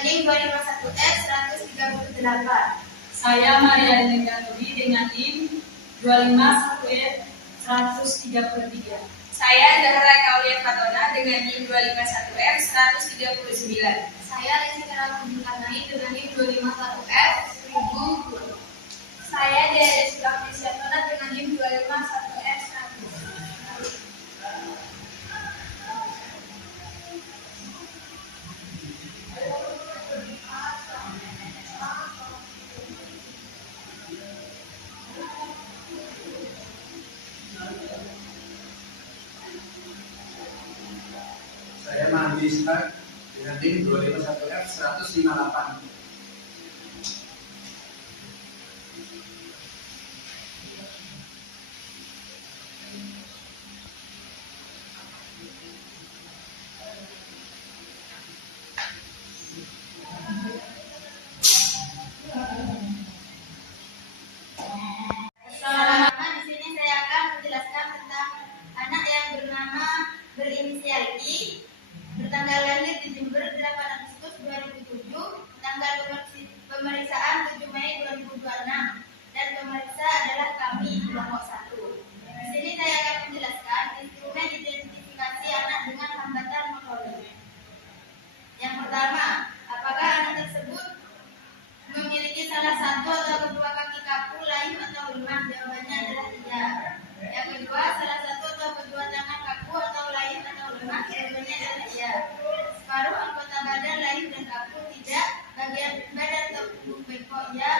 NIM 251F 138. Saya Maria Negaturi dengan NIM 251F 133. Saya Zahra Kaulia Fatona dengan NIM 251F 139. Saya Rizky Rahmanai dengan NIM 251F 1002. Saya Dede Sukapti Syatona dengan NIM 251F 100. Saya Mahdi Ishak dengan NIM 251F 158. Di sini saya akan menjelaskan tentang anak yang berinisial I, bertanggal lahir di Jember 8 Agustus 2007, tanggal pemeriksaan 7 Mei 2026, dan pemeriksa adalah kami kelompok 1. Di sini saya akan menjelaskan instrumen identifikasi anak dengan hambatan motorik. Yang pertama, apakah anak tersebut memiliki salah satu atau kedua kaki kaku, layu atau lemah? Jawabannya adalah iya. Yang kedua, salah satu atau kedua tangan kaku atau layu atau lemah? Jawabannya adalah iya. Separuh anggota badan layu dan kaku? Tidak. Bagian badan atau punggung bengkok? Ya.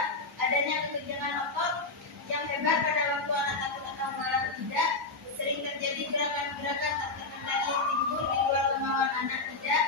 Adanya kekenjangan otot yang hebat pada waktu anak takut atau marah? Tidak. Sering terjadi gerakan-gerakan tak terkendali yang timbul di luar kemauan anak? Tidak.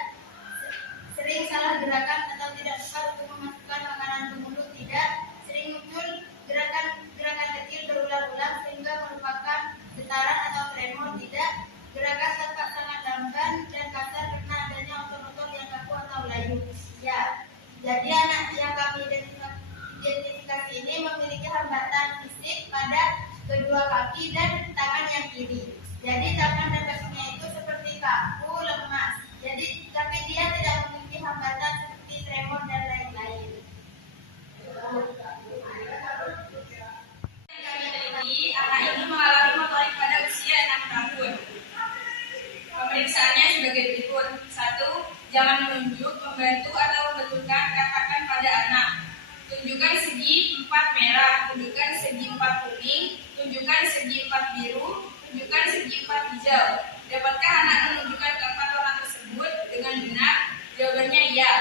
Sering salah gerakan atau tidak tepat untuk memasukkan makanan ke mulut? Tidak. Sering muncul gerakan-gerakan kecil berulang-ulang sehingga merupakan getaran atau tremor? Tidak. Gerakan tampak sangat lamban dan kasar karena adanya otot-otot yang kaku atau layu? Ya. Jadi anak yang kami identifikasi ini memiliki hambatan fisik pada kedua kaki dan tangan yang kiri. Jadi tangan dan kakinya itu seperti kaku, lemas. Jadi tapi dia tidak memiliki hambatan seperti tremor dan lain-lain. Kami teliti, anak ini mengalami motorik pada usia 6 tahun. Pemeriksaannya sebagai berikut. 1. Jangan menunjuk, membantu atau membetulkan, katakan pada anak. Tunjukkan segi 4 merah, tunjukkan segi 4 kuning, tunjukkan segi 4 biru, tunjukkan segi 4 hijau. Dapatkah anak menunjukkan keempat warna tersebut dengan benar? Jawabannya iya.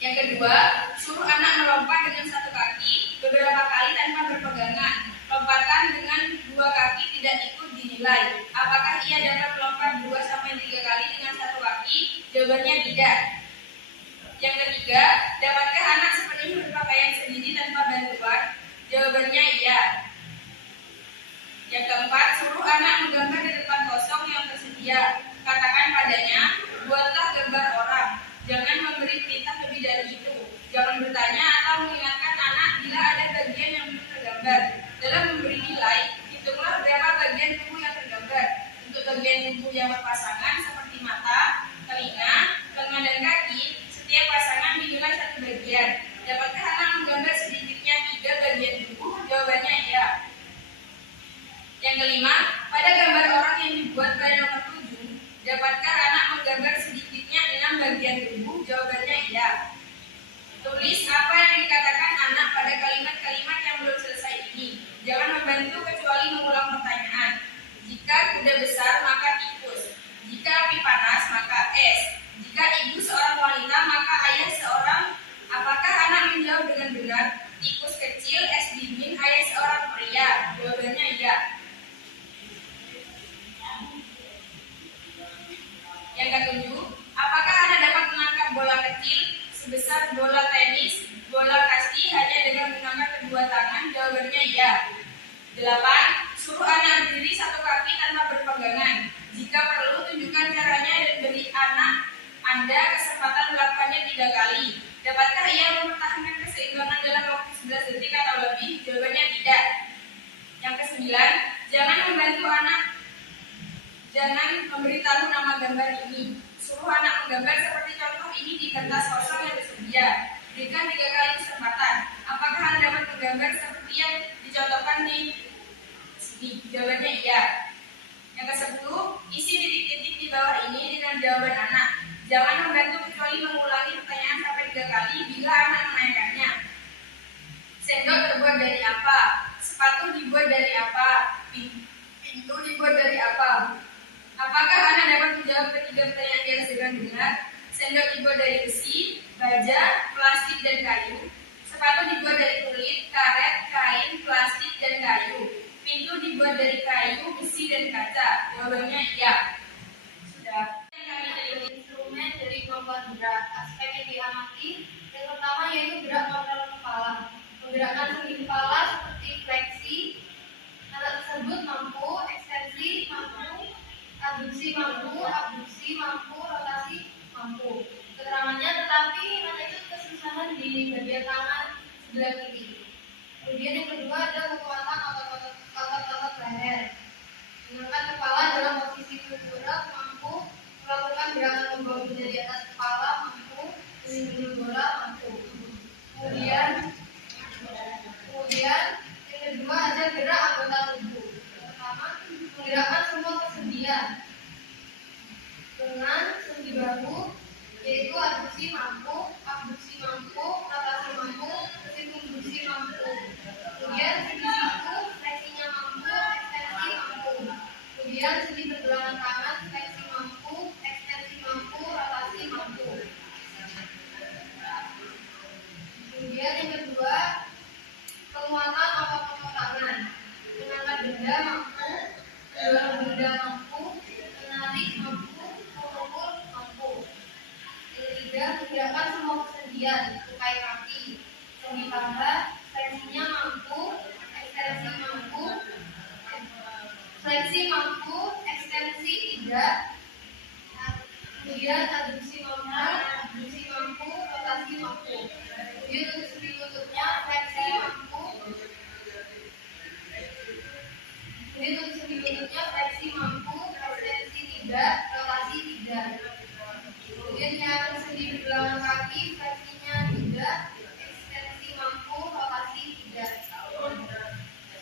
Yang kedua, suruh anak melompat dengan satu kaki beberapa kali tanpa berpegangan. Lompatan dengan dua kaki tidak ikut dinilai. Apakah ia dapat melompat 2-3 kali dengan satu kaki? Jawabannya tidak. Yang ketiga, dapatkah anak sepenuhnya berpakaian sendiri tanpa bantuan? Jawabannya iya. Yang keempat, suruh anak menggambar di depan kosong yang tersedia. Katakan padanya, buatlah gambar orang. Jangan memberi perintah lebih dari itu. Jangan bertanya atau mengingatkan anak bila ada bagian yang belum tergambar. Dalam memberi nilai, hitunglah berapa bagian tubuh yang tergambar. Untuk bagian tubuh yang berpasangan seperti mata, telinga, lengan dan kaki, setiap pasangan dinilai satu bagian. Dapatkah anak menggambar sedikitnya 3 bagian tubuh? Jawabannya iya. Yang kelima, pada gambar orang yang dibuat pada nomor 7, dapatkah anak menggambar sedikitnya 6 bagian tubuh? Jawabannya iya. Tulis apa yang dikatakan anak pada kalimat-kalimat yang belum selesai ini. Jangan membantu kecuali mengulang pertanyaan. Jika kuda besar, maka tikus. Jika api panas, maka es. Jika ibu seorang wanita, maka ayah seorang. Apakah anak menjawab dengan benar? Tikus kecil, es dingin, ayah seorang pria. Jawabannya iya. Yang ketujuh, apakah anak dapat menangkap bola kecil sebesar bola tenis, bola kasti hanya dengan mengangkat kedua tangan? Jawabannya iya. 8. Suruh anak berdiri satu kaki tanpa berpegangan. Jika perlu, tunjukkan caranya dan beri anak Anda kesempatan melakukannya 3 kali. Dapatkah ia mempertahankan keseimbangan dalam waktu 11 detik atau lebih? Jawabannya tidak. Yang ke-9, jangan membantu anak. Jangan memberitahu nama gambar ini. Suruh Suruh anak menggambar seperti contoh ini di kertas kosong yang tersedia. Berikan 3 kali kesempatan. Apakah Anda dapat menggambar seperti yang dicontohkan di sini? Jawabannya iya. Yang ke-10, isi titik-titik di bawah ini dengan jawaban anak. Jangan membantu kecuali mengulangi pertanyaan sampai 3 kali bila anak menanyakannya. Sendok terbuat dari apa? Sepatu dibuat dari apa? Pintu dibuat dari apa? Apakah anak dapat menjawab ketiga pertanyaan yang sedang dengar? Sendok dibuat dari besi, baja, plastik, dan kayu. Sepatu dibuat dari kulit, karet, kain, plastik, dan kayu. Pintu dibuat dari kayu, besi, dan kaca. Jawabannya iya. Sudah. Yang kami dari instrumen dari kemampuan gerak. Aspek yang diamati yang pertama yaitu gerak kontrol kepala. Menggerakkan sendi kepala seperti fleksi. Alat tersebut mampu ekstensi, mampu abduksi, mampu rotasi, mampu. Keterangannya tetapi anak itu kesusahan di bagian tangan sebelah kiri. Kemudian yang kedua ada kekuatan otot leher. Mengangkat kepala dalam posisi bergerak, mampu melakukan gerakan membawa benda di atas kepala, mampu melindungi bola, mampu. Kemudian yang kedua ada gerak anggota tubuh. Pertama, menggerakkan semua persendian dengan sendi bahu, yaitu abduksi mampu, rotasi mampu, sirkumduksi mampu. Kemudian sendi siku, fleksinya mampu, ekstensi mampu. Kemudian sendi pergelangan tangan, fleksi mampu, ekstensi mampu, rotasi mampu. Kemudian yang kedua, penguatan otot tangan. Mengangkat benda mampu, mendorong benda mampu, menarik mampu, memukul mampu. Yang ketiga, menggerakkan semua persendian, tukai kaki, sendi paha, fleksinya mampu, ekstensi mampu, fleksi mampu, ekstensi tidak. Kemudian abduksi mampu, rotasi mampu. Kemudian untuk sendi lututnya fleksi mampu. Kemudian untuk sendi lututnya fleksi mampu, ekstensi tidak, rotasi tidak. Kemudian yang sendi pergelangan kaki fleksinya tidak, ekstensi mampu, rotasi tidak.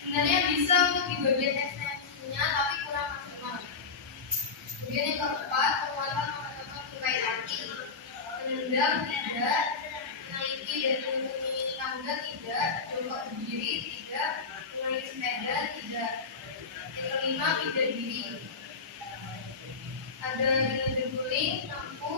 Sebenarnya bisa untuk di bagian ekstensinya tapi kurang maksimal. Kemudian yang keempat, penguatan otot tukai kaki. Menendang tidak, menaiki dan menuruni tangga tidak, jongkok berdiri tidak, menaiki sepeda tidak. Yang kelima, pijat diri. Ada dengan berguling mampu,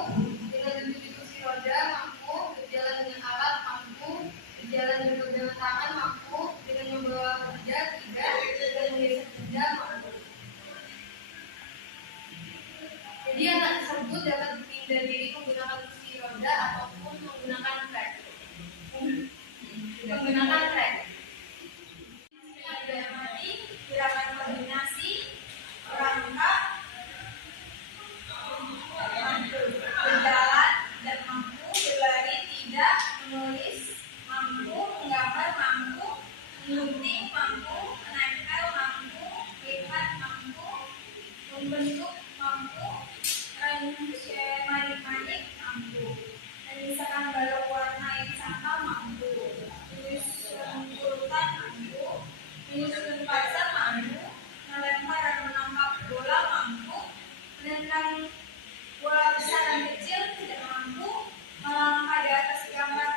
dengan duduk di kursi roda mampu, berjalan dengan alat mampu, berjalan dengan tangan mampu, dengan membawa benda tidak, dengan menggeser benda mampu. Jadi anak tersebut dapat berpindah diri menggunakan kursi roda ataupun menggunakan trek. Ada amati, gerakan koordinasi, rangka, berjalan dan mampu, berlari tidak, menulis mampu, menggambar mampu, menggunting mampu, menempel mampu, lipat mampu, membentuk mampu, manik mampu, memisahkan balok warna yang sama mampu, menyusun urutan mampu, menyusun puzzle mampu, melempar dan menangkap bola mampu, menendang bola besar dan kecil tidak mampu, melangkah di atas gambar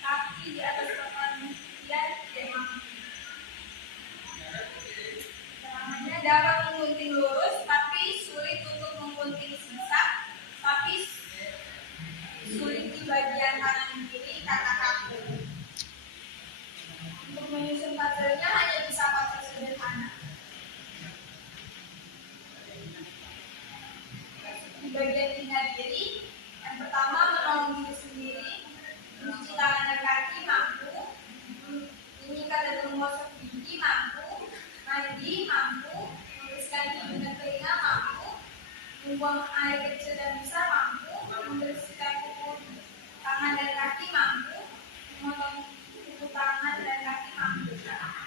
kaki di atas papan tidak mampu. Namanya dapat menggunting lurus tapi sulit untuk menggunting zigzag, tapi sulit di bagian kanan kiri karena kaku. Untuk menyusun puzzle-nya hanya bisa puzzle sederhana. Di bagian tinggal diri, yang pertama menolong diri sendiri, mencuci tangan dan kaki mampu, menyikat dan menggosok gigi mampu, mandi mampu, membersihkan hidung dan telinga mampu, membuang air kecil dan besar mampu, membersihkan kuku tangan dan kaki mampu, memotong kuku tangan dan kaki mampu.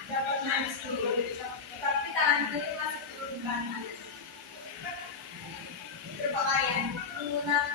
Dapat mandi sendiri, tetapi tangan kiri masih perlu dibantu. Berpakaian, menggunakan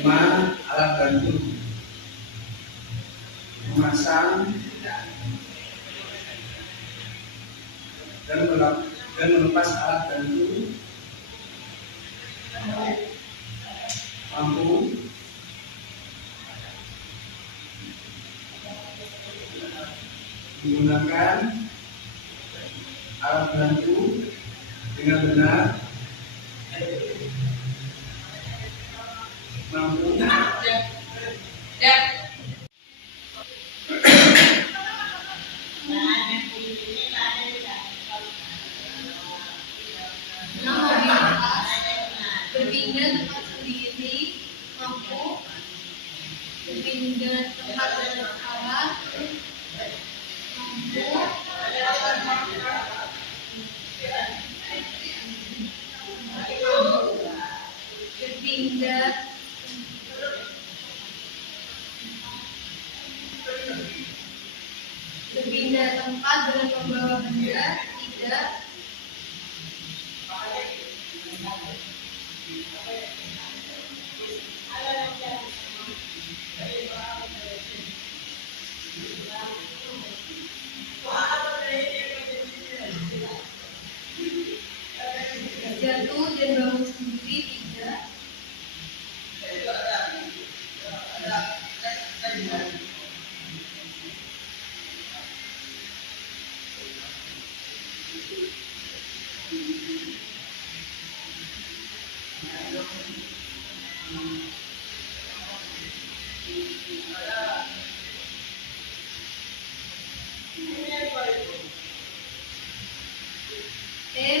5. Alat bantu: memasang dan melepas alat bantu, mampu menggunakan alat bantu dengan benar, mampu berpindah tempat sendiri, mampu berpindah tempat dan alat, mampu berpindah tempat dengan membawa benda, tidak jatuh dan bangun sendiri, tidak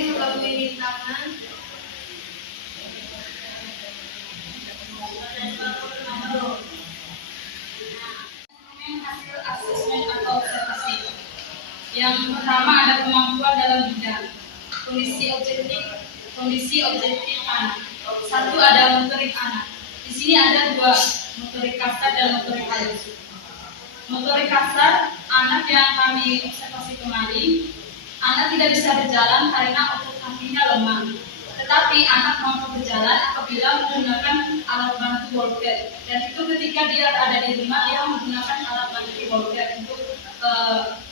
melalui rintangan, hasil asesmen atau observasi. Yang pertama ada kemampuan dalam bidang kondisi objektif anak. 1 ada motorik anak. Di sini ada 2, motorik kasar dan motorik halus. Motorik kasar anak yang kami observasi kemarin, anak tidak bisa berjalan karena otot kakinya lemah. Tetapi anak mampu berjalan apabila menggunakan alat bantu walker. Dan itu ketika dia ada di rumah, dia menggunakan alat bantu walker untuk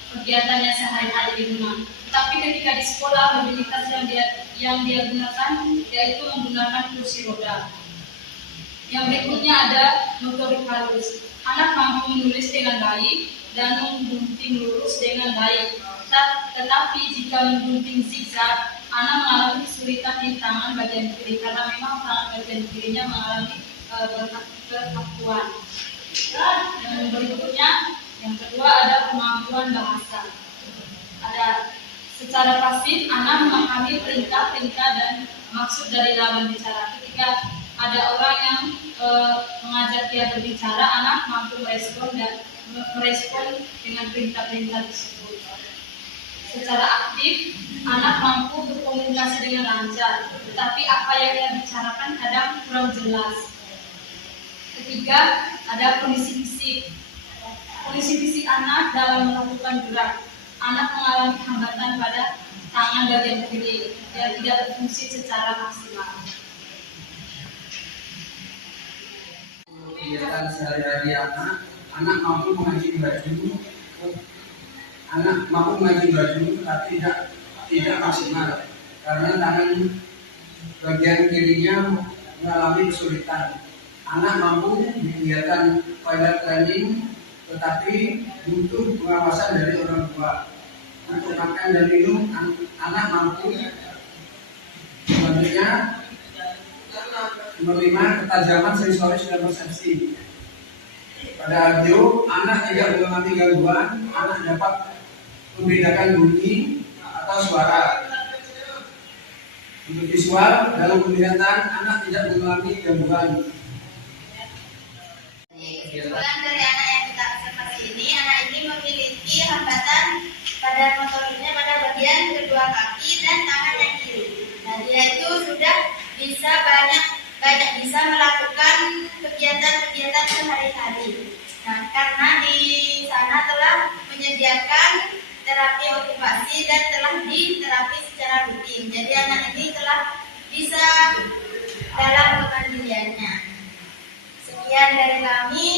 kegiatannya sehari-hari di rumah. Tetapi ketika di sekolah, mobilitas yang dia gunakan yaitu menggunakan kursi roda. Yang berikutnya ada motorik halus. Anak mampu menulis dengan baik dan menggunting lurus dengan baik. Tetapi jika menggunting zigzag, anak mengalami kesulitan di tangan bagian kiri karena memang tangan bagian kirinya mengalami kekakuan. Yang berikutnya, yang kedua ada kemampuan bahasa. Ada secara pasif anak memahami perintah-perintah dan maksud dari lawan bicara. Ketika ada orang yang mengajak dia berbicara, anak mampu merespon dengan perintah-perintah tersebut. Secara aktif, anak mampu berkomunikasi dengan lancar, tetapi apa yang dia bicarakan kadang kurang jelas. Ketiga, ada kondisi fisik. Kondisi fisik anak dalam melakukan gerak. Anak mengalami hambatan pada tangan bagian kiri yang tidak berfungsi secara maksimal. Kegiatan sehari-hari anak mampu mengaji baju, tetapi tidak maksimal karena tangan bagian kirinya mengalami kesulitan. Anak mampu di kegiatan toilet training, tetapi butuh pengawasan dari orang tua. Untuk makan dan minum, anak mampu. Selanjutnya, nomor 5, ketajaman sensoris dan persepsi. Pada audio, anak tidak mengalami gangguan, anak dapat membedakan bunyi atau suara. Untuk visual, dalam penglihatan, anak tidak mengalami gangguan. Kesimpulan dari anak yang kita observasi ini, anak ini memiliki hambatan pada motoriknya pada bagian kedua kaki dan tangan yang kiri. Nah, dia itu sudah bisa banyak bisa melakukan kegiatan-kegiatan sehari-hari. Nah, karena di sana telah menyediakan terapi okupasi dan telah diterapi secara rutin. Jadi anak ini telah bisa dalam kemandiriannya. Sekian dari kami.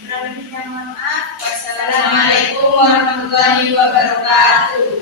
Kurang lebihnya mohon maaf. Wassalamualaikum warahmatullahi wabarakatuh.